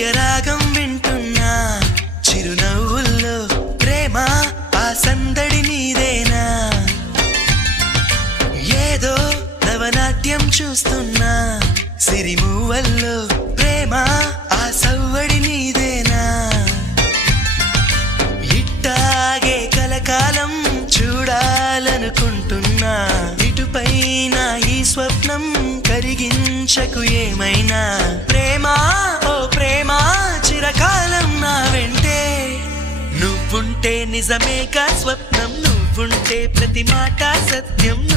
ప్రియరాగం వింటున్నా చిరునవ్వుల్లో ప్రేమ ఆ సందడి నీదేనా ఏదో నవనాట్యం చూస్తున్నా సిరిమూవల్లో ప్రేమ ఆ సవ్వడి నీదేనా ఇట్టాగే కలకాలం చూడాలనుకుంటున్నా ఇటుపైన ఈ స్వప్నం కరిగించకు ఏమైనా ప్రేమ ఓ ప్రేమ చిరకాలం నా వెంటే నువ్వుంటే నిజమేగా స్వప్నం నువ్వుంటే ప్రతి మాట సత్యం